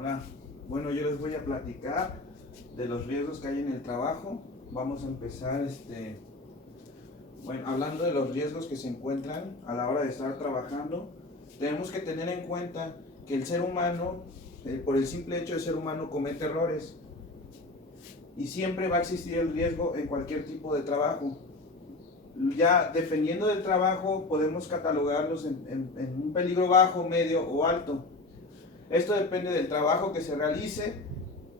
Hola, bueno, yo les voy a platicar de los riesgos que hay en el trabajo. Vamos a empezar, hablando de los riesgos que se encuentran a la hora de estar trabajando. Tenemos que tener en cuenta que el ser humano, por el simple hecho de ser humano, comete errores y siempre va a existir el riesgo en cualquier tipo de trabajo. Ya dependiendo del trabajo podemos catalogarlos en un peligro bajo, medio o alto. Esto depende del trabajo que se realice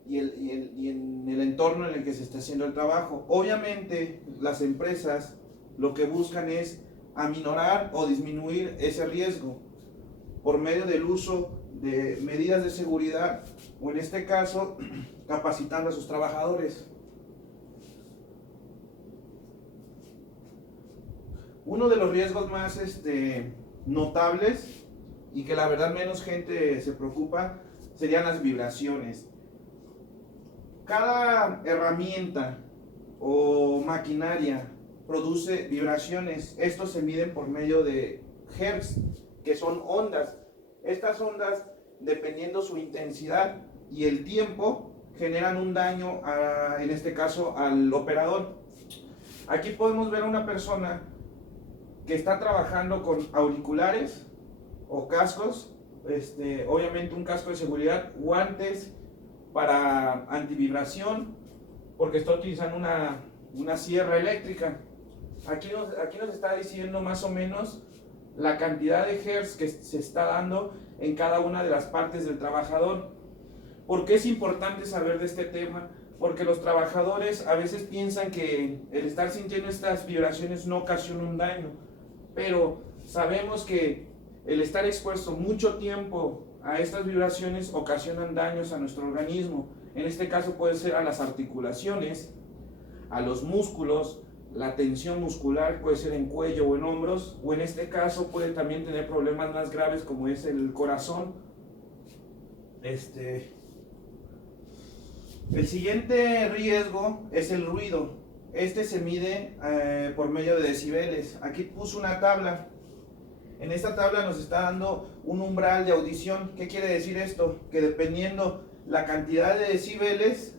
y en el entorno en el que se está haciendo el trabajo. Obviamente las empresas lo que buscan es aminorar o disminuir ese riesgo por medio del uso de medidas de seguridad o en este caso capacitando a sus trabajadores. Uno de los riesgos más notables y que la verdad menos gente se preocupa serían las vibraciones. Cada herramienta o maquinaria produce vibraciones. Estos se miden por medio de hertz, que son ondas. Estas ondas, dependiendo su intensidad y el tiempo, generan un daño, en este caso, al operador. Aquí podemos ver a una persona que está trabajando con auriculares o cascos, obviamente un casco de seguridad, guantes para antivibración, porque está utilizando una sierra eléctrica. Aquí nos está diciendo más o menos la cantidad de hertz que se está dando en cada una de las partes del trabajador. ¿Por qué es importante saber de este tema? Porque los trabajadores a veces piensan que el estar sintiendo estas vibraciones no ocasiona un daño, pero sabemos que el estar expuesto mucho tiempo a estas vibraciones ocasionan daños a nuestro organismo. En este caso puede ser a las articulaciones, a los músculos, la tensión muscular puede ser en cuello o en hombros, o en este caso puede también tener problemas más graves como es el corazón. El siguiente riesgo es el ruido. Se mide por medio de decibeles. Aquí puse una tabla. En esta tabla nos está dando un umbral de audición. ¿Qué quiere decir esto? Que dependiendo la cantidad de decibeles,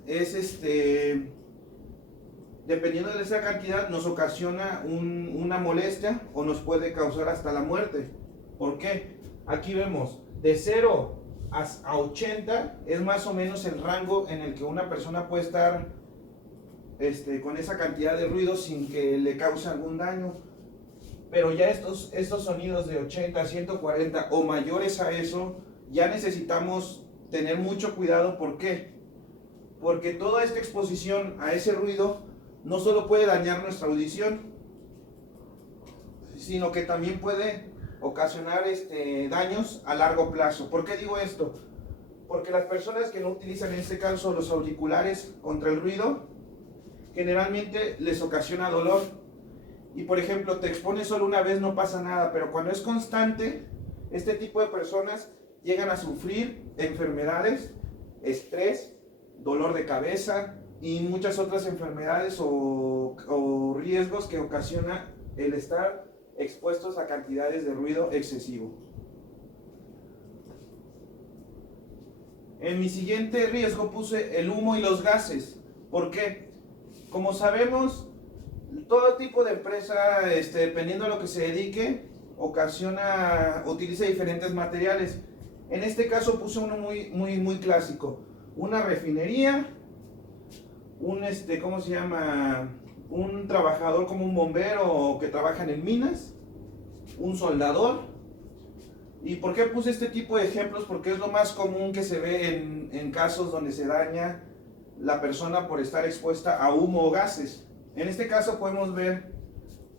dependiendo de esa cantidad, nos ocasiona una molestia o nos puede causar hasta la muerte. ¿Por qué? Aquí vemos de 0 a 80 es más o menos el rango en el que una persona puede estar con esa cantidad de ruido sin que le cause algún daño. Pero ya estos sonidos de 80, 140 o mayores a eso, ya necesitamos tener mucho cuidado. ¿Por qué? Porque toda esta exposición a ese ruido no solo puede dañar nuestra audición, sino que también puede ocasionar daños a largo plazo. ¿Por qué digo esto? Porque las personas que no utilizan en este caso los auriculares contra el ruido, generalmente les ocasiona dolor. Y por ejemplo, te expones solo una vez, no pasa nada, pero cuando es constante, este tipo de personas llegan a sufrir enfermedades, estrés, dolor de cabeza y muchas otras enfermedades o riesgos que ocasiona el estar expuestos a cantidades de ruido excesivo. En mi siguiente riesgo puse el humo y los gases. ¿Por qué? Como sabemos, todo tipo de empresa, dependiendo de lo que se dedique, utiliza diferentes materiales. En este caso puse uno muy clásico. Una refinería, un trabajador como un bombero que trabaja en minas, un soldador. ¿Y por qué puse este tipo de ejemplos? Porque es lo más común que se ve en casos donde se daña la persona por estar expuesta a humo o gases. En este caso podemos ver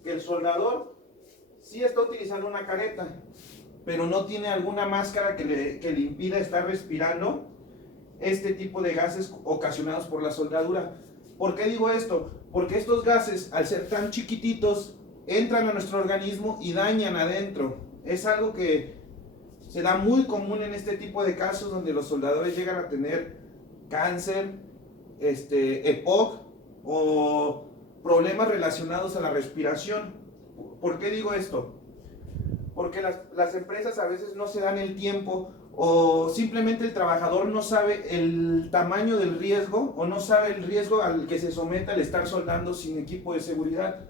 que el soldador sí está utilizando una careta, pero no tiene alguna máscara que le impida estar respirando este tipo de gases ocasionados por la soldadura. ¿Por qué digo esto? Porque estos gases, al ser tan chiquititos, entran a nuestro organismo y dañan adentro. Es algo que se da muy común en este tipo de casos donde los soldadores llegan a tener cáncer, EPOC o problemas relacionados a la respiración. ¿Por qué digo esto? Porque las empresas a veces no se dan el tiempo o simplemente el trabajador no sabe el tamaño del riesgo o no sabe el riesgo al que se somete al estar soldando sin equipo de seguridad.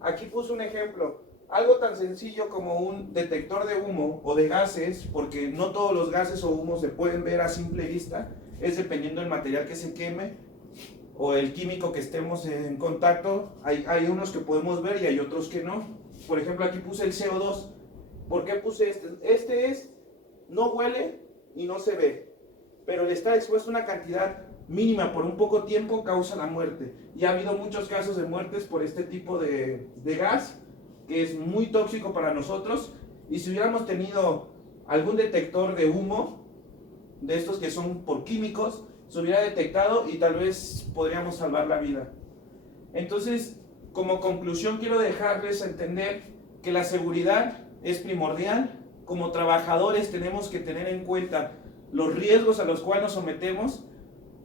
Aquí puse un ejemplo, algo tan sencillo como un detector de humo o de gases, porque no todos los gases o humos se pueden ver a simple vista, es dependiendo del material que se queme o el químico que estemos en contacto. Hay unos que podemos ver y hay otros que no. Por ejemplo, aquí puse el CO2. ¿Por qué puse este? No huele y no se ve, pero el estar expuesto a una cantidad mínima por un poco tiempo causa la muerte. Y ha habido muchos casos de muertes por este tipo de gas, que es muy tóxico para nosotros. Y si hubiéramos tenido algún detector de humo, de estos que son por químicos, se hubiera detectado y tal vez podríamos salvar la vida. Entonces, como conclusión, quiero dejarles a entender que la seguridad es primordial. Como trabajadores tenemos que tener en cuenta los riesgos a los cuales nos sometemos,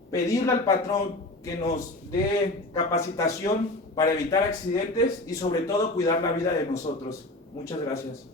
pedirle al patrón que nos dé capacitación para evitar accidentes y sobre todo cuidar la vida de nosotros. Muchas gracias.